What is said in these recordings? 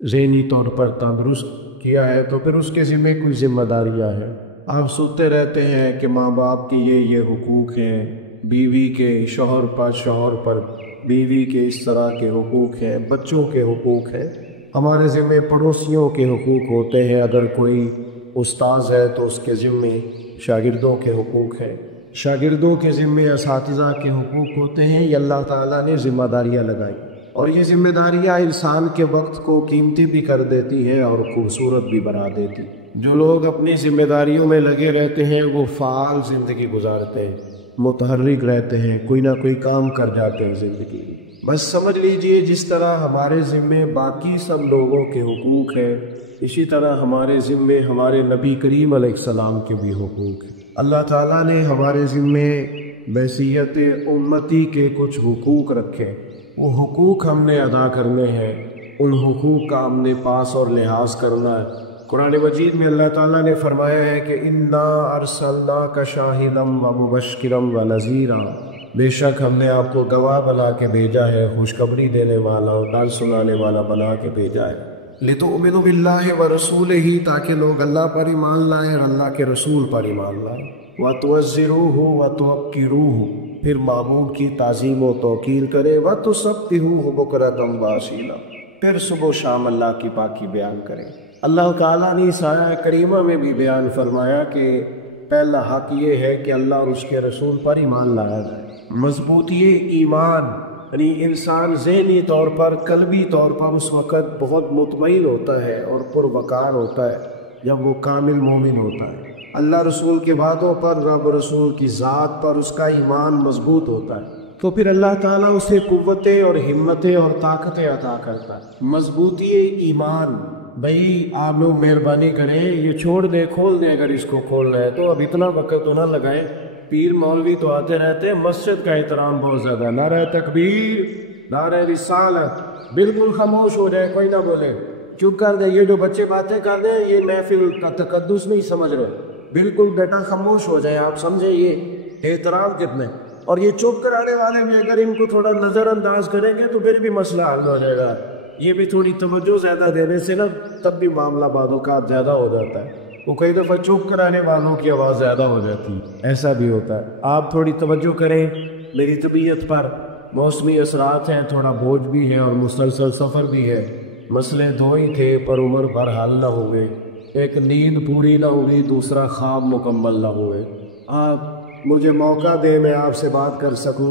ذہنی طور پر تندرست کیا ہے تو پھر اس کے ذمہ کوئی ذمہ داریاں ہیں۔ آپ سنتے رہتے ہیں کہ ماں باپ کی یہ حقوق ہیں، بیوی کے شوہر پر بیوی کے اس طرح کے حقوق ہیں، بچوں کے حقوق ہیں، ہمارے ذمہ پڑوسیوں کے حقوق ہوتے ہیں، اگر کوئی استاذ ہے تو اس کے ذمہ شاگردوں کے حقوق ہیں، شاگردوں کے ذمہ اساتذہ کے حقوق ہوتے ہیں۔ یہ اللہ تعالیٰ نے ذمہ داریاں لگائی، اور یہ ذمہ داریاں انسان کے وقت کو قیمتی بھی کر دیتی ہے اور خوبصورت بھی بنا دیتی۔ جو لوگ اپنی ذمہ داریوں میں لگے رہتے ہیں وہ فعال زندگی گزارتے ہیں، متحرک رہتے ہیں، کوئی نہ کوئی کام کر جاتے ہیں زندگی میں۔ بس سمجھ لیجئے جس طرح ہمارے ذمے باقی سب لوگوں کے حقوق ہیں، اسی طرح ہمارے ذمے ہمارے نبی کریم علیہ السلام کے بھی حقوق ہیں۔ اللہ تعالیٰ نے ہمارے ذمے بحیثیت امتی کے کچھ حقوق رکھے، وہ حقوق ہم نے ادا کرنے ہیں، ان حقوق کا ہم نے پاس اور لحاظ کرنا ہے۔ قرآن مجید میں اللہ تعالیٰ نے فرمایا ہے کہ اِنَّا أَرْسَلْنَاكَ شَاهِدًا وَمُبَشِّرًا وَنَذِيرًا، بے شک ہم نے آپ کو گواہ بنا کے بھیجا ہے، خوشخبری دینے والا اور ڈر سنانے والا بنا کے بھیجا ہے۔ لِتُؤْمِنُوا بِاللَّهِ وَرَسُولِهِ، تاکہ لوگ اللہ پر ایمان لائیں اور اللہ کے رسول پر ایمان لائیں۔ وَتُعَزِّرُوهُ وَتُوَقِّرُوهُ، پھر معبود کی تعظیم و توقیر کرے، وَتُسَبِّحُوهُ بُكْرَةً وَأَصِيلًا، پھر صبح و شام اللہ کی پاکی بیان کرے۔ اللہ تعالیٰ نے اس آیہ کریمہ میں بھی بیان فرمایا کہ پہلا حق یہ ہے کہ اللہ اور اس کے رسول پر ایمان لایا جائے۔ مضبوطی ایمان یعنی انسان ذہنی طور پر، قلبی طور پر اس وقت بہت مطمئن ہوتا ہے اور پروقار ہوتا ہے جب وہ کامل مومن ہوتا ہے۔ اللہ رسول کے وعدوں پر، رب رسول کی ذات پر اس کا ایمان مضبوط ہوتا ہے، تو پھر اللہ تعالیٰ اسے قوتیں اور ہمتیں اور طاقتیں عطا کرتا ہے۔ مضبوطی ایمان، بھئی آپ لوگ مہربانی کریں یہ چھوڑ دیں، کھول دیں، اگر اس کو کھولنا ہے تو اب اتنا وقت تو نہ لگائیں، پیر مولوی تو آتے رہتے ہیں، مسجد کا احترام بہت زیادہ، نعرہ تکبیر، نعرہ رسالت، بالکل خاموش ہو جائے، کوئی نہ بولے، چپ کر دیں۔ یہ جو بچے باتیں کر رہے ہیں یہ محفل کا تقدس نہیں سمجھ رہے، بالکل بیٹا خاموش ہو جائے، آپ سمجھیں یہ احترام کتنے۔ اور یہ چپ کرانے والے بھی اگر ان کو تھوڑا نظر انداز کریں گے تو پھر بھی مسئلہ حل ہو جائے گا۔ یہ بھی تھوڑی توجہ زیادہ دینے سے نا تب بھی معاملہ بعض اوقات زیادہ ہو جاتا ہے، وہ کئی دفعہ چپ کرانے والوں کی آواز زیادہ ہو جاتی ہے، ایسا بھی ہوتا ہے۔ آپ تھوڑی توجہ کریں، میری طبیعت پر موسمی اثرات ہیں، تھوڑا بوجھ بھی ہے اور مسلسل سفر بھی ہے، مسئلے دو ہی تھے پر عمر بھر حل نہ ہوئے، ایک نیند پوری نہ ہوئی، دوسرا خواب مکمل نہ ہوئے۔ آپ مجھے موقع دے میں آپ سے بات کر سکوں۔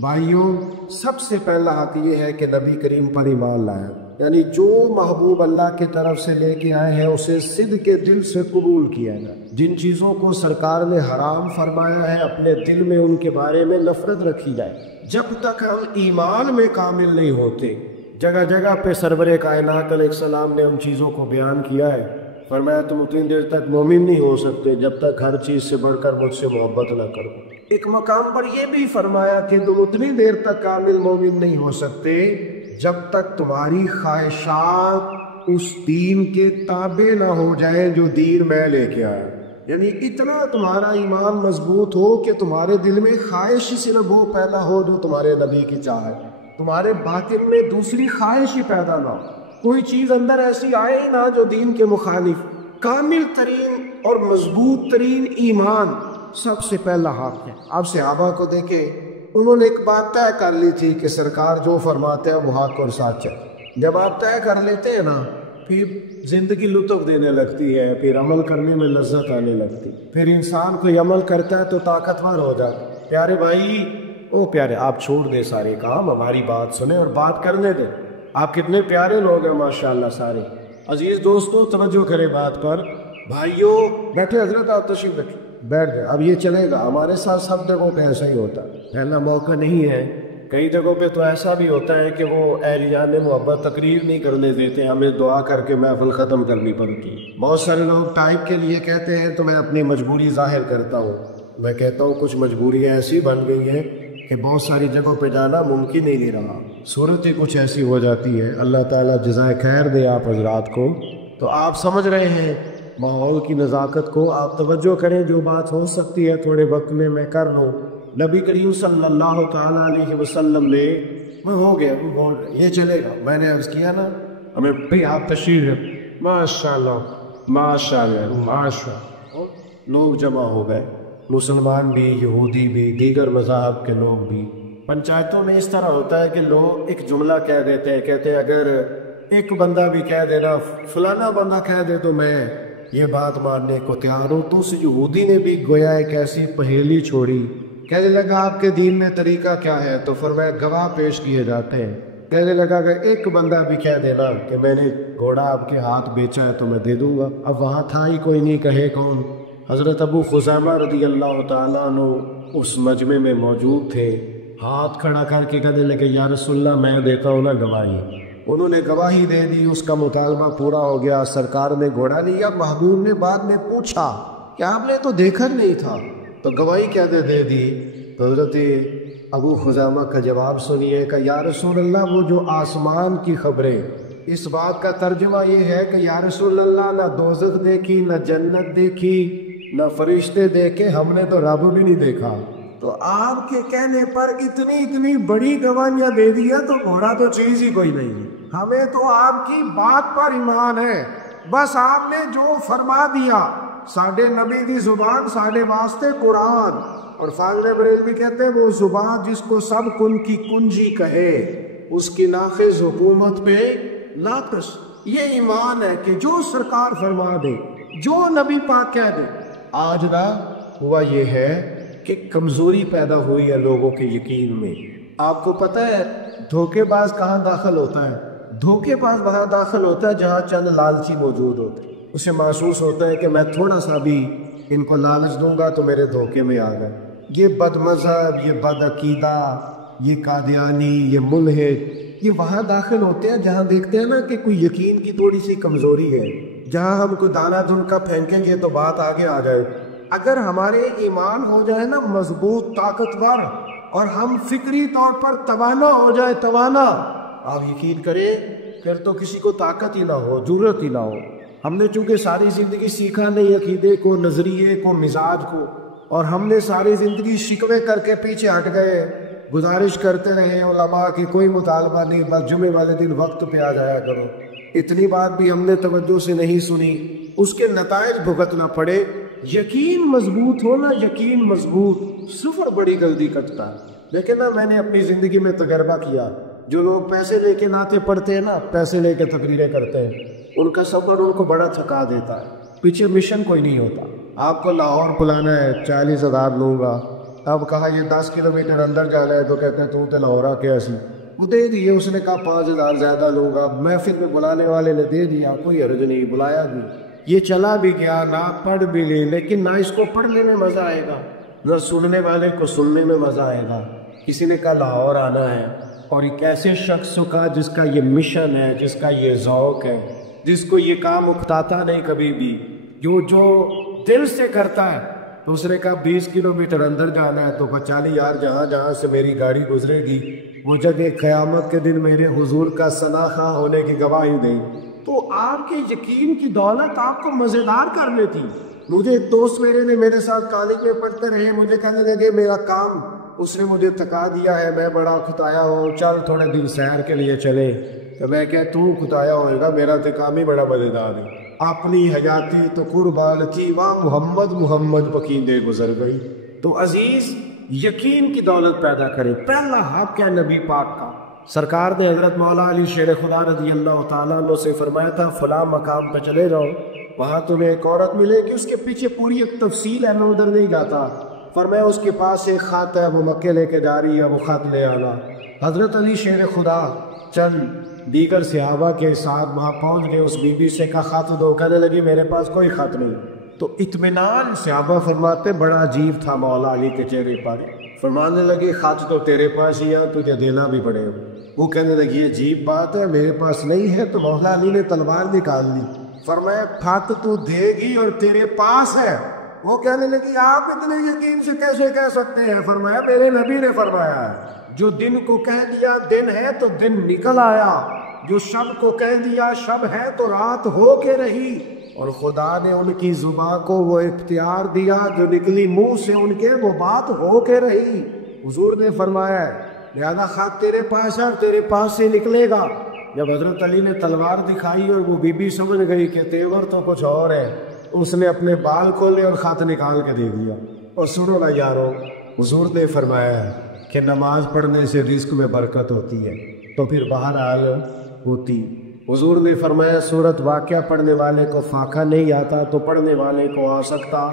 بھائیوں، سب سے پہلا حق یہ ہے کہ نبی کریم پر ایمان لائیں، یعنی جو محبوب اللہ کی طرف سے لے کے آئے ہیں اسے صدق کے دل سے قبول کیا جائے۔ جن چیزوں کو سرکار نے حرام فرمایا ہے اپنے دل میں ان کے بارے میں نفرت رکھی جائے۔ جب تک ہم ایمان میں کامل نہیں ہوتے، جگہ جگہ پہ سرور کائنات علیہ السلام نے ان چیزوں کو بیان کیا ہے، فرمایا تم اتنی دیر تک مومن نہیں ہو سکتے جب تک ہر چیز سے بڑھ کر مجھ سے محبت نہ کرو۔ ایک مقام پر یہ بھی فرمایا کہ تم اتنی دیر تک کامل مومن نہیں ہو سکتے جب تک تمہاری خواہشات اس دین کے تابع نہ ہو جائیں جو دین میں لے کے آیا۔ یعنی اتنا تمہارا ایمان مضبوط ہو کہ تمہارے دل میں خواہش صرف وہ پیدا ہو جو تمہارے نبی کی چاہت، تمہارے باطن میں دوسری خواہش ہی پیدا نہ ہو، کوئی چیز اندر ایسی آئے ہی نہ جو دین کے مخالف۔ کامل ترین اور مضبوط ترین ایمان سب سے پہلا حق ہے۔ آپ صحابہ کو دیکھیں، انہوں نے ایک بات طے کر لی تھی کہ سرکار جو فرماتے ہیں وہ حق اور سچ ہے۔ جب آپ طے کر لیتے ہیں نا پھر زندگی لطف دینے لگتی ہے، پھر عمل کرنے میں لذت آنے لگتی، پھر انسان کوئی عمل کرتا ہے تو طاقتور ہو جاتا۔ پیارے بھائی، او پیارے، آپ چھوڑ دیں سارے کام، ہماری بات سنیں اور بات کرنے دیں۔ آپ کتنے پیارے لوگ ہیں ماشاءاللہ سارے۔ عزیز دوستو، توجہ کریں بات پر۔ بھائیوں بیٹھے، حضرت آپ تشریف رکھیں، بیٹھ جائیں۔ اب یہ چلے گا، ہمارے ساتھ سب جگہوں پہ ایسا ہی ہوتا ہے، پہلا موقع نہیں ہے۔ کئی جگہوں پہ تو ایسا بھی ہوتا ہے کہ وہ اہلیان محبت تقریر نہیں کرنے دیتے، ہمیں دعا کر کے محفل ختم کرنی پڑتی ہے۔ بہت سارے لوگ ٹائپ کے لیے کہتے ہیں تو میں اپنی مجبوری ظاہر کرتا ہوں۔ میں کہتا ہوں کچھ مجبوریاں ایسی بن گئی ہیں کہ بہت ساری جگہوں پہ جانا ممکن ہی نہیں رہا، صورت ہی کچھ ایسی ہو جاتی ہے۔ اللہ تعالیٰ جزائے خیر دے آپ حضرات کو۔ تو آپ سمجھ رہے ہیں ماحول کی نزاکت کو، آپ توجہ کریں، جو بات ہو سکتی ہے تھوڑے وقت میں کر لوں۔ نبی کریم صلی اللہ تعالیٰ علیہ وسلم نے ہو گیا، یہ چلے گا، میں نے عرض کیا نا ہمیں بھی آپ تشریف ہے. ماشاء اللہ ماشاء اللہ ماشاء اللہ. لوگ جمع ہو گئے، مسلمان بھی، یہودی بھی، دیگر مذاہب کے لوگ بھی. پنچایتوں میں اس طرح ہوتا ہے کہ لوگ ایک جملہ کہہ دیتے ہیں، کہتے ہیں اگر ایک بندہ بھی کہہ دینا، فلانا بندہ کہہ دے تو میں یہ بات ماننے کو تیار ہوں. تو اس یہودی نے بھی گویا ایک ایسی پہیلی چھوڑی. کہنے لگا آپ کے دین میں طریقہ کیا ہے؟ تو فرمایا گواہ پیش کیے جاتے ہیں. کہنے لگا اگر ایک بندہ بھی کہہ دینا کہ میں نے گھوڑا آپ کے ہاتھ بیچا ہے تو میں دے دوں گا. اب وہاں تھا ہی کوئی نہیں، کہے کون؟ حضرت ابو خزیمہ رضی اللہ تعالیٰ عنہ اس مجمع میں موجود تھے. ہاتھ کھڑا کر کے کہنے لگے یا رسول اللہ میں دیتا ہوں نا گواہی. انہوں نے گواہی دے دی، اس کا مطالبہ پورا ہو گیا. سرکار نے گھوڑا لیا. محبوب نے بعد میں پوچھا کہ آپ نے تو دیکھا نہیں تھا، تو گواہی کیا دے دی؟ تو حضرت ابو خزیمہ کا جواب سنیے کہ یا رسول اللہ وہ جو آسمان کی خبریں، اس بات کا ترجمہ یہ ہے کہ یا رسول اللہ نہ دوزخ دیکھی، نہ جنت دیکھی، نہ فرشتے دیکھے، ہم نے تو رب بھی نہیں دیکھا. تو آپ کے کہنے پر اتنی بڑی گواہیاں دے دیا تو گھوڑا تو چیز ہی کوئی نہیں. ہمیں تو آپ کی بات پر ایمان ہے، بس آپ نے جو فرما دیا. ساڈے نبی دی زبان ساڈے واسطے قرآن. اور فاضل بریلوی کہتے ہیں وہ زبان جس کو سب کن کی کنجی کہے، اس کی ناخذ حکومت پہ ناقص. یہ ایمان ہے کہ جو سرکار فرما دے، جو نبی پاک کہہ دے. آج نہ ہوا یہ ہے کہ کمزوری پیدا ہوئی ہے لوگوں کے یقین میں. آپ کو پتہ ہے دھوکے باز کہاں داخل ہوتا ہے؟ دھوکے باز وہاں داخل ہوتا ہے جہاں چند لالچی موجود ہوتے ہیں. اسے محسوس ہوتا ہے کہ میں تھوڑا سا بھی ان کو لالچ دوں گا تو میرے دھوکے میں آ گئے. یہ بد مذہب، یہ بد عقیدہ، یہ قادیانی، یہ ملحد، یہ وہاں داخل ہوتے ہیں جہاں دیکھتے ہیں نا کہ کوئی یقین کی تھوڑی سی کمزوری ہے. جہاں ہم کوئی دانہ دھن کا پھینکیں گے تو بات آگے آ جائے. اگر ہمارے ایمان ہو جائے نا مضبوط، طاقتور، اور ہم فکری طور پر توانا ہو جائے، توانا، آپ یقین کریں پھر تو کسی کو طاقت ہی نہ ہو، جرت ہی نہ ہو. ہم نے چونکہ ساری زندگی سیکھا نہیں عقیدے کو، نظریے کو، مزاج کو، اور ہم نے ساری زندگی شکوے کر کے پیچھے ہٹ گئے. گزارش کرتے رہے علماء کی کوئی مطالبہ نہیں، بس جمعے والے دن وقت پہ آ جایا کرو. اتنی بات بھی ہم نے توجہ سے نہیں سنی. اس کے نتائج بھگتنا پڑے. یقین مضبوط ہو نا، یقین مضبوط، صفر بڑی جلدی کٹتا ہے. لیکن نا میں نے اپنی زندگی میں تجربہ کیا، جو لوگ پیسے لے کے نعتیں پڑھتے ہیں نا، پیسے لے کے تقریریں کرتے ہیں، ان کا سفر ان کو بڑا تھکا دیتا ہے. پیچھے مشن کوئی نہیں ہوتا. آپ کو لاہور بلانا ہے، 40,000 لوں گا. اب کہا یہ 10 کلومیٹر اندر جانا ہے تو کہتے ہیں تو لاہور آ کے ایسی وہ دے دیے. اس نے کہا 5,000 زیادہ لوں گا. محفل میں بلانے والے نے دے دیا، کوئی حرج نہیں، بلایا بھی. یہ چلا بھی گیا، نہ پڑھ بھی لی، لیکن نہ اس کو پڑھنے میں مزہ آئے گا، نہ سننے والے کو سننے میں مزہ آئے گا. کسی نے کہا لاہور آنا ہے، اور ایک ایسے شخص کا جس کا یہ مشن ہے، جس کا یہ ذوق ہے، جس کو یہ کام اکتاتا نہیں کبھی بھی، جو دل سے کرتا ہے. تو اس نے کہا 20 کلومیٹر اندر جانا ہے. تو چالی یار جہاں سے میری گاڑی گزرے گی وہ جگہ قیامت کے دن میرے حضور کا ثنا خواہ ہونے کی گواہی دیں. تو آپ کے یقین کی دولت آپ کو مزیدار کر لیتی. مجھے ایک دوست نے میرے ساتھ کالج میں پڑھتے رہے، مجھے کہنے لگے میرا کام اس نے مجھے تھکا دیا ہے، میں بڑا کھتایا ہوں، چل تھوڑے دن سیر کے لیے چلے. تو میں کہ تو کھتایا ہوئے گا، میرا تو کام ہی بڑا مزیدار ہے. اپنی حیاتی تو قربان کی واہ محمد پکیندے گزر گئی. تو عزیز یقین کی دولت پیدا کرے. پہلا حق ہے نبی پاک کا. سرکار نے حضرت مولا علی شیر خدا رضی اللہ تعالیٰ عنہ سے فرمایا تھا فلاں مقام پہ چلے جاؤ، وہاں تمہیں ایک عورت ملے گی. اس کے پیچھے پوری ایک تفصیل ہے، میں ادھر نہیں جاتا. فرمایا اس کے پاس ایک خط ہے، وہ مکے لے کے جا رہی ہے، وہ خط لے آنا. حضرت علی شیر خدا چل دیگر صحابہ کے ساتھ وہاں پہنچ گئے. اس بی بی سے کہا خط دو، کہنے لگی میرے پاس کوئی خط نہیں. تو اطمینان صحابہ فرماتے بڑا عجیب تھا مولا علی کے چہرے پر. فرمانے لگے خط تو تیرے پاس ہی ہے، تجھے دینا بھی پڑے. وہ کہنے لگی یہ عجیب بات ہے، میرے پاس نہیں ہے. تو مولا علی نے تلوار نکال لی. فرمایا خط تو دے گی اور تیرے پاس ہے. وہ کہنے لگی آپ اتنے یقین سے کیسے کہہ سکتے ہیں؟ فرمایا میرے نبی نے فرمایا ہے جو دن کو کہہ دیا دن ہے تو دن نکل آیا، جو شب کو کہہ دیا شب ہے تو رات ہو کے رہی. اور خدا نے ان کی زبان کو وہ اختیار دیا، جو نکلی منہ سے ان کے وہ بات ہو کے رہی. حضور نے فرمایا لہذا خط تیرے پاس ہے، تیرے پاس سے نکلے گا. جب حضرت علی نے تلوار دکھائی اور وہ بی بی سمجھ گئی کہ تیور تو کچھ اور ہے، اس نے اپنے بال کھولے اور خط نکال کے دے دیا۔ اور سنو نا یارو، حضور نے فرمایا ہے کہ نماز پڑھنے سے رزق میں برکت ہوتی ہے، تو پھر بہرحال ہوتی۔ حضور نے فرمایا سورت واقعہ پڑھنے والے کو فاقہ نہیں آتا تو پڑھنے والے کو آ سکتا۔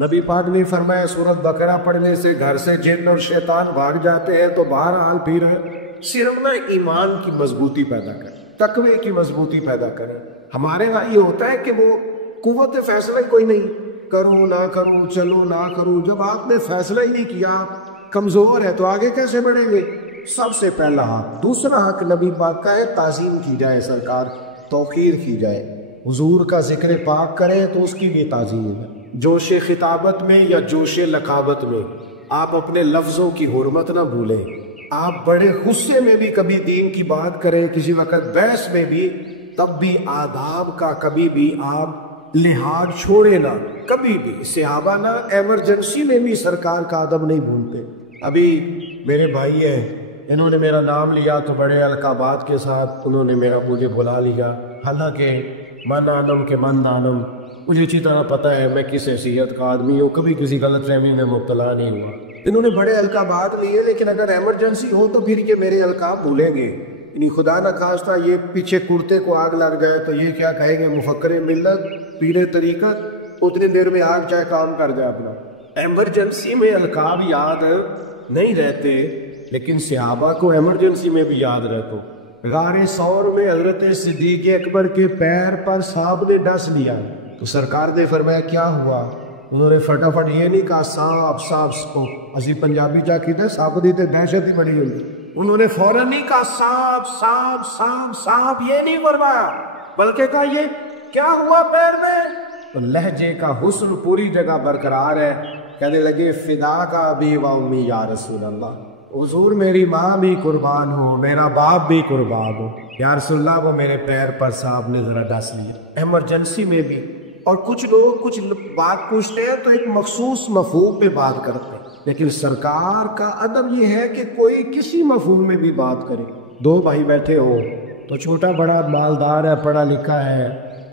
نبی پاک نے فرمایا سورت بقرہ پڑھنے سے گھر سے جن اور شیطان بھاگ جاتے ہیں، تو بہرحال پھر صرف نا ایمان کی مضبوطی پیدا کریں، تقوی کی مضبوطی پیدا کریں۔ ہمارے ہاں یہ ہوتا ہے کہ وہ قوت فیصلہ کوئی نہیں، کروں نہ کروں، چلو نہ کروں۔ جب آپ نے فیصلہ ہی نہیں کیا، کمزور ہے، تو آگے کیسے بڑھیں گے؟ سب سے پہلا حق۔ دوسرا حق نبی پاک کا ہے تعظیم کی جائے، سرکار توقیر کی جائے، حضور کا ذکر پاک کریں تو اس کی بھی تعظیم ہے۔ جوش خطابت میں یا جوش لقابت میں آپ اپنے لفظوں کی حرمت نہ بھولیں۔ آپ بڑے غصے میں بھی کبھی دین کی بات کریں، کسی وقت بحث میں بھی، تب بھی آداب کا کبھی بھی آپ لحاظ چھوڑے نہ، کبھی بھی۔ صحابہ نہ ایمرجنسی میں بھی سرکار کا ادب نہیں بھولتے۔ ابھی میرے بھائی ہیں، انہوں نے میرا نام لیا تو بڑے القابات کے ساتھ انہوں نے مجھے بلا لیا، حالانکہ من آنم کے من دانم، مجھے اچھی طرح پتہ ہے میں کس حیثیت کا آدمی ہوں، کبھی کسی غلط فہمی میں مبتلا نہیں ہوا۔ انہوں نے بڑے القابات لیے، لیکن اگر ایمرجنسی ہو تو پھر یہ میرے القاب بھولیں گے۔ یعنی خدا نہ خواستہ یہ پیچھے کرتے کو آگ لگ جائے تو یہ کیا کہیں گے، مفکر ملت، پیر طریقت، اتنی دیر میں آگ چاہے کام کر جائے اپنا۔ ایمرجنسی میں القاب یاد نہیں رہتے، لیکن صحابہ کو ایمرجنسی میں بھی یاد رہتا۔ غار ثور میں حضرت صدیق اکبر کے پیر پر سانپ نے ڈس لیا تو سرکار نے فرمایا کیا ہوا؟ انہوں نے فٹافٹ یہ نہیں کہا سانپ سانپ، اسی پنجابی چاہ کہتے سانپ دی تے دہشت ہی بنی ہوئی۔ انہوں نے فوراً نہیں کہا سانپ سانپ سانپ سانپ، یہ نہیں فرمایا، بلکہ کہا یہ کیا ہوا پیر میں؟ تو لہجے کا حسن پوری جگہ برقرار ہے۔ کہنے لگے فدا کا ابی و امی یا رسول اللہ، حضور میری ماں بھی قربان ہو، میرا باپ بھی قربان ہو، یا رسول اللہ وہ میرے پیر پر سانپ نے ذرا ڈس لیا۔ ایمرجنسی میں بھی۔ اور کچھ لوگ کچھ بات پوچھتے ہیں تو ایک مخصوص مفہوم پہ بات کرتے ہیں، لیکن سرکار کا ادب یہ ہے کہ کوئی کسی مفہوم میں بھی بات کرے۔ دو بھائی بیٹھے ہو تو چھوٹا بڑا مالدار ہے، پڑھا لکھا ہے،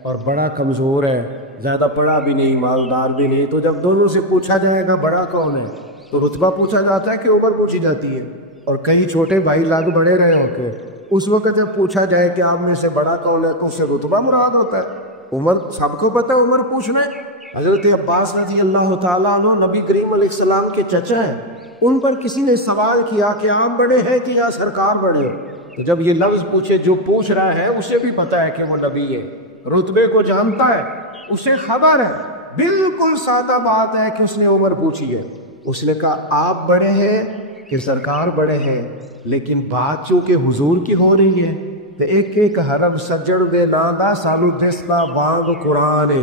اور بڑا کمزور ہے، زیادہ پڑھا بھی نہیں مالدار بھی نہیں، تو جب دونوں سے پوچھا جائے گا بڑا کون ہے تو رتبہ پوچھا جاتا ہے کہ عمر پوچھی جاتی ہے۔ اور کئی چھوٹے بھائی لگ بڑے رہے ہو کے اس وقت جب پوچھا جائے کہ آپ میں سے بڑا کون ہے تو اس سے رتبہ مراد ہوتا ہے۔ عمر سب کو پتہ ہے، عمر پوچھنا ہے۔ حضرت عباس رضی اللہ تعالیٰ عنہ نبی کریم علیہ السلام کے چچا ہیں، ان پر کسی نے سوال کیا کہ آپ بڑے ہیں کہ یا سرکار بڑے ہو؟ تو جب یہ لفظ پوچھے، جو پوچھ رہا ہے اسے بھی پتہ ہے کہ وہ نبی ہے، رتبے کو جانتا ہے، اسے خبر ہے، بالکل سادہ بات ہے کہ اس نے عمر پوچھی ہے۔ اس نے کہا آپ بڑے ہیں کہ سرکار بڑے ہیں، لیکن بات چونکہ حضور کی ہو رہی ہے تو ایک ایک حرف سجڑ دے نادا سالو دستا وانگ قرآن ہے،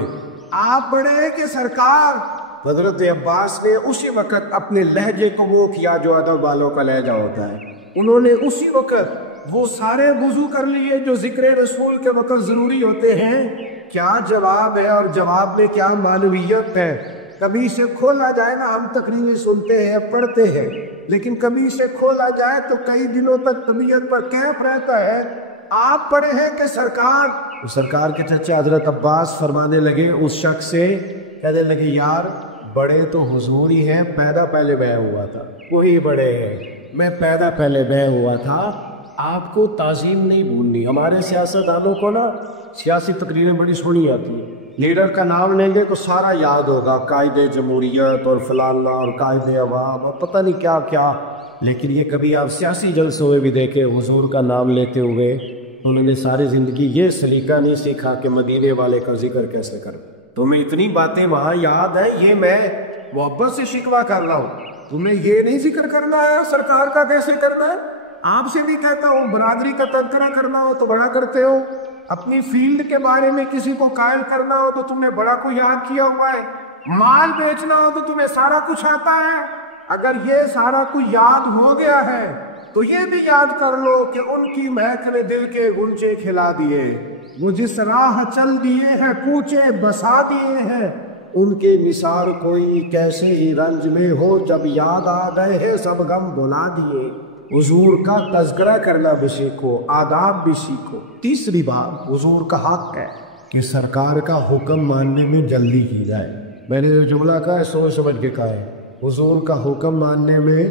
آپ بڑے ہیں کہ سرکار؟ حضرت عباس نے اسی وقت اپنے لہجے کو وہ کیا جو ادب والوں کا لہجہ ہوتا ہے، انہوں نے اسی وقت وہ سارے وضو کر لیے جو ذکر رسول کے وقت ضروری ہوتے ہیں۔ کیا جواب ہے، اور جواب میں کیا معنویت ہے۔ کبھی اسے کھولا جائے نا، ہم تقریریں سنتے ہیں پڑھتے ہیں، لیکن کبھی اسے کھولا جائے تو کئی دنوں تک طبیعت پر کیف رہتا ہے۔ آپ پڑھے ہیں کہ سرکار؟ سرکار کے چچا حضرت عباس فرمانے لگے اس شخص سے، کہنے لگے یار بڑے تو حضور ہی ہیں، پیدا پہلے میں ہوا تھا، وہی بڑے ہیں، میں پیدا پہلے میں ہوا تھا۔ آپ کو تعظیم نہیں بھولنی۔ ہمارے سیاستدانوں کو نا سیاسی تقریریں بڑی سونی آتی ہیں، لیڈر کا نام لیں گے تو سارا یاد ہوگا، قائد جمہوریت اور فلانا اور قائد عوام اور پتہ نہیں کیا کیا، لیکن یہ کبھی آپ سیاسی جلسوں میں بھی دیکھیں حضور کا نام لیتے ہوئے انہوں نے ساری زندگی یہ سلیقہ نہیں سیکھا کہ مدینے والے کا ذکر کیسے کریں۔ تمہیں اتنی باتیں وہاں یاد ہیں، یہ میں محبت سے شکوہ کر رہا ہوں، تمہیں یہ نہیں ذکر کرنا ہے سرکار کا کیسے کرنا ہے؟ آپ سے بھی کہتا ہوں برادری کا تذکرہ کرنا ہو تو بڑا کرتے ہو، اپنی فیلڈ کے بارے میں کسی کو قائل کرنا ہو تو تم نے بڑا کو یاد کیا ہوا ہے، مال بیچنا ہو تو تمہیں سارا کچھ آتا ہے۔ اگر یہ سارا کچھ یاد ہو گیا ہے تو یہ بھی یاد کر لو کہ ان کی مہک نے دل کے غنچے کھلا دیے، وہ جس راہ چل دیے ہیں کوچے بسا دیے ہیں، ان کے نثار کوئی کیسے ہی رنج میں ہو، جب یاد آ گئے ہیں سب غم بھلا دیے۔ حضور کا تذکرہ کرنا بھی سیکھو، آداب بھی سیکھو۔ تیسری بات حضور کا حق ہے کہ سرکار کا حکم ماننے میں جلدی کی جائے۔ میں نے جو جملہ کہا ہے سوچ سمجھ کے کہا ہے، حضور کا حکم ماننے میں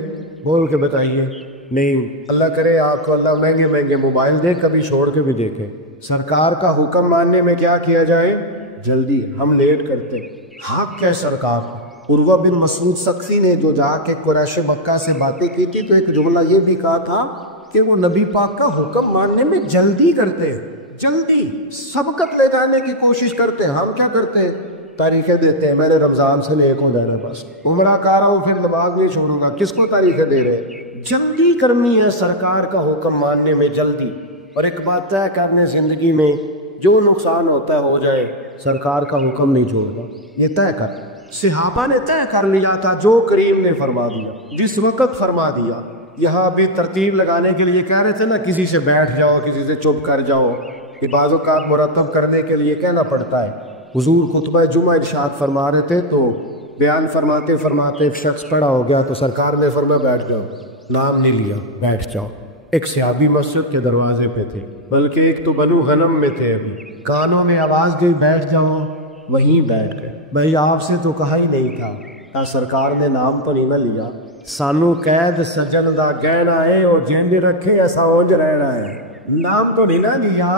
بول کے بتائیے نہیں، اللہ کرے آپ کو اللہ مہنگے مہنگے موبائل دے، کبھی چھوڑ کے بھی دیکھے۔ سرکار کا حکم ماننے میں کیا کیا جائے؟ جلدی، ہم لیٹ کرتے۔ حق ہے سرکار۔ عروہ بن مسعود ثقفی نے جو جا کے قریش مکہ سے باتیں کی تھی تو ایک جملہ یہ بھی کہا تھا کہ وہ نبی پاک کا حکم ماننے میں جلدی کرتے، جلدی سبقت لے جانے کی کوشش کرتے۔ ہم کیا کرتے ہیں؟ تاریخیں دیتے ہیں، میں نے رمضان سے نیک ہو جانا، بس عمرہ کر رہا ہوں پھر نماز نہیں چھوڑوں گا۔ کس کو تاریخیں دے رہے؟ جلدی کرنی ہے سرکار کا حکم ماننے میں، جلدی۔ اور ایک بات طے کرنے زندگی میں جو نقصان ہوتا ہے ہو جائے، سرکار کا حکم نہیں چھوڑنا، یہ طے کر۔ صحابہ نے طے کر لیا تھا، جو کریم نے فرما دیا جس وقت فرما دیا۔ یہاں بھی ترتیب لگانے کے لیے کہہ رہے تھے نا، کسی سے بیٹھ جاؤ، کسی سے چپ کر جاؤ، بعض اوقات مرتب کرنے کے لیے کہنا پڑتا ہے۔ حضور خطبہ جمعہ ارشاد فرما رہے تھے تو بیان فرماتے فرماتے ایک شخص پڑا ہو گیا تو سرکار نے فرمایا بیٹھ جاؤ، نام نہیں لیا، بیٹھ جاؤ۔ ایک صحابی مسجد کے دروازے پہ تھے، بلکہ ایک تو بنو غنم میں تھے، ابھی کانوں میں آواز گئی بیٹھ جاؤ، وہیں بیٹھ گئے۔ بھائی آپ سے تو کہا ہی نہیں تھا، سرکار نے نام تو نہیں نہ لیا۔ سانو قید سجن دا گہنا ہے اور جنج رکھے ایسا اونج رہنا ہے، نام تو نہیں نہ لیا۔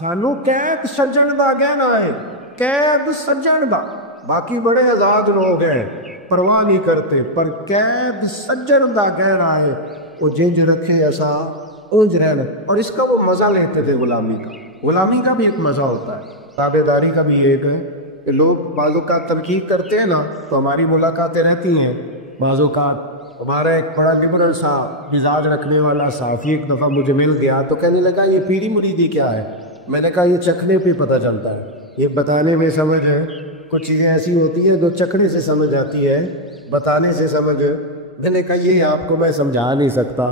سانو قید سجن دا گہنا ہے، قید سجن دا، باقی بڑے آزاد لوگ ہیں پرواہ نہیں کرتے، پر قید سجن دا گہنا ہے وہ جنج رکھے ایسا اونج رہنا۔ اور اس کا وہ مزہ لیتے تھے غلامی کا۔ غلامی کا بھی ایک مزہ ہوتا ہے، تابع داری کا بھی ایک ہے کہ لوگ بعض اوقات تنقید کرتے ہیں نا تو ہماری ملاقاتیں رہتی ہیں۔ بعض اوقات ہمارا ایک بڑا لبرل سا مزاج رکھنے والا صحافی ایک دفعہ مجھے مل گیا تو کہنے لگا یہ پیری مریدی کیا ہے؟ میں نے کہا یہ چکھنے پہ پتہ چلتا ہے، یہ بتانے میں سمجھ ہے، کچھ چیزیں ایسی ہوتی ہیں جو چکھنے سے سمجھ آتی ہے، بتانے سے سمجھ۔ میں نے کہا یہ آپ کو میں سمجھا نہیں سکتا،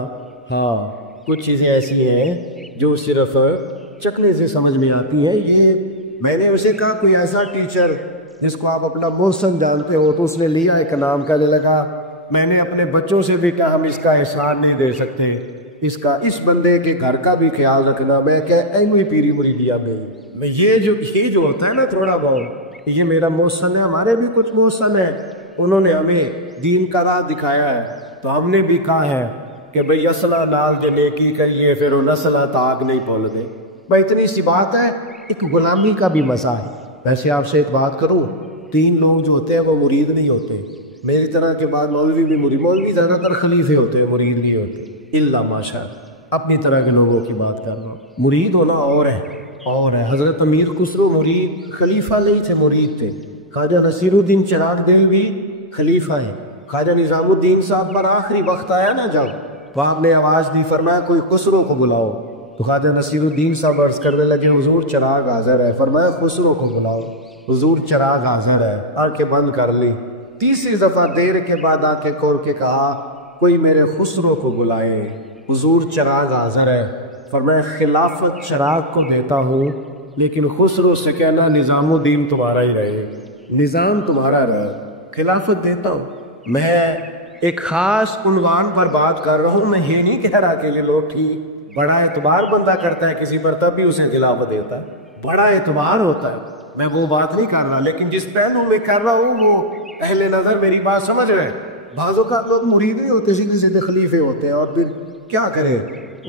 ہاں کچھ چیزیں ایسی ہیں جو صرف چکھنے سے سمجھ میں آتی ہیں۔ یہ میں نے اسے کہا کوئی ایسا ٹیچر جس کو آپ اپنا محسن جانتے ہو، تو اس نے لیا ایک نام، کہنے لگا میں نے اپنے بچوں سے بھی کہا ہم اس کا احسان نہیں دے سکتے، اس بندے کے گھر کا بھی خیال رکھنا۔ میں کہ ایویں پیری مریدیا میں یہ جو ہوتا ہے نا تھوڑا بہت، یہ میرا محسن ہے، ہمارے بھی کچھ محسن ہیں، انہوں نے ہمیں دین کا راہ دکھایا ہے، تو ہم نے بھی کہا ہے کہ بھئی اصلہ نال جو نیکی کریے پھر وہ نسلہ تاگ نہیں بھول دے۔ بھئی اتنی سی بات ہے، ایک غلامی کا بھی مزہ ہے۔ ویسے آپ سے ایک بات کروں، 3 لوگ جو ہوتے ہیں وہ مرید نہیں ہوتے۔ میری طرح کے بعد مولوی بھی مرید، مولوی زیادہ تر خلیفے ہوتے ہیں، مرید نہیں ہوتے، الا ماشاء اللہ۔ اپنی طرح کے لوگوں کی بات کر رہا ہوں، مرید ہونا اور ہے۔ حضرت امیر خسرو مرید خلیفہ نہیں تھے، مرید تھے۔ خواجہ نصیر الدین چراغ دہلوی خلیفہ ہیں۔ خواجہ نظام الدین صاحب پر آخری وقت آیا نا جب، تو آپ نے آواز دی، فرمایا کوئی خسرو کو بلاؤ۔ تو خواجہ نصیر الدین صاحب عرض کرنے لگے حضور چراغ حاضر ہے، فرمایا خسرو کو بلاؤ۔ حضور چراغ حاضر ہے، آنکھیں بند کر لی۔ تیسری دفعہ دیر کے بعد آنکھیں کھول کے کہا کوئی میرے خسرو کو بلائے۔ حضور چراغ حاضر ہے، فرمایا خلافت چراغ کو دیتا ہوں، لیکن خسرو سے کہنا نظام الدین تمہارا ہی رہے، نظام تمہارا رہے، خلافت دیتا ہوں۔ میں ایک خاص عنوان پر بات کر رہا ہوں، میں یہ نہیں کہہ رہا کہ یہ لوگ ٹھیک، بڑا اعتبار بندہ کرتا ہے کسی پر تب بھی اسے خلافت دیتا ہے، بڑا اعتبار ہوتا ہے، میں وہ بات نہیں کر رہا، لیکن جس پہلو میں کر رہا ہوں وہ اہل نظر میری بات سمجھ رہے ہیں۔ بعض اوقات لوگ مرید نہیں ہوتے، سیدھے سیدھے خلیفے ہوتے ہیں، اور پھر کیا کرے،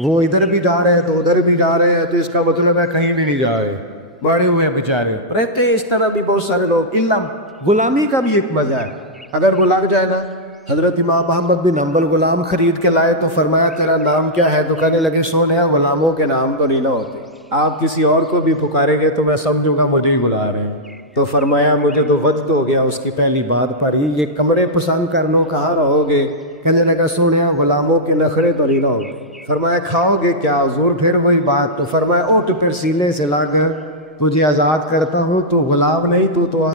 وہ ادھر بھی جا رہے ہیں تو ادھر بھی جا رہے ہیں، تو اس کا مطلب ہے کہیں بھی نہیں جا رہے، بڑے ہوئے بیچارے رہتے ہیں۔ اس طرح بھی بہت سارے لوگ۔ غلامی کا بھی ایک مزہ ہے، اگر وہ لگ جائے نا۔ حضرت امام احمد بن حنبل غلام خرید کے لائے تو فرمایا تیرا نام کیا ہے؟ تو کہنے لگے سونے غلاموں کے نام تو نہیں نہ ہوتے، آپ کسی اور کو بھی پکاریں گے تو میں سمجھوں گا مجھے ہی بلا رہے ہیں۔ تو فرمایا مجھے تو وقت ہو گیا اس کی پہلی بات پر ہی، یہ کمرے پسند کر لو کہاں رہو گے؟ کہنے لگا سونے غلاموں کے نخرے تو نہیں نہ ہوتے۔ فرمایا کھاؤ گے کیا حضور؟ پھر وہی بات۔ تو فرمایا اٹھ پھر سینے سے لا کر تجھے آزاد کرتا ہوں، تو غلام نہیں تو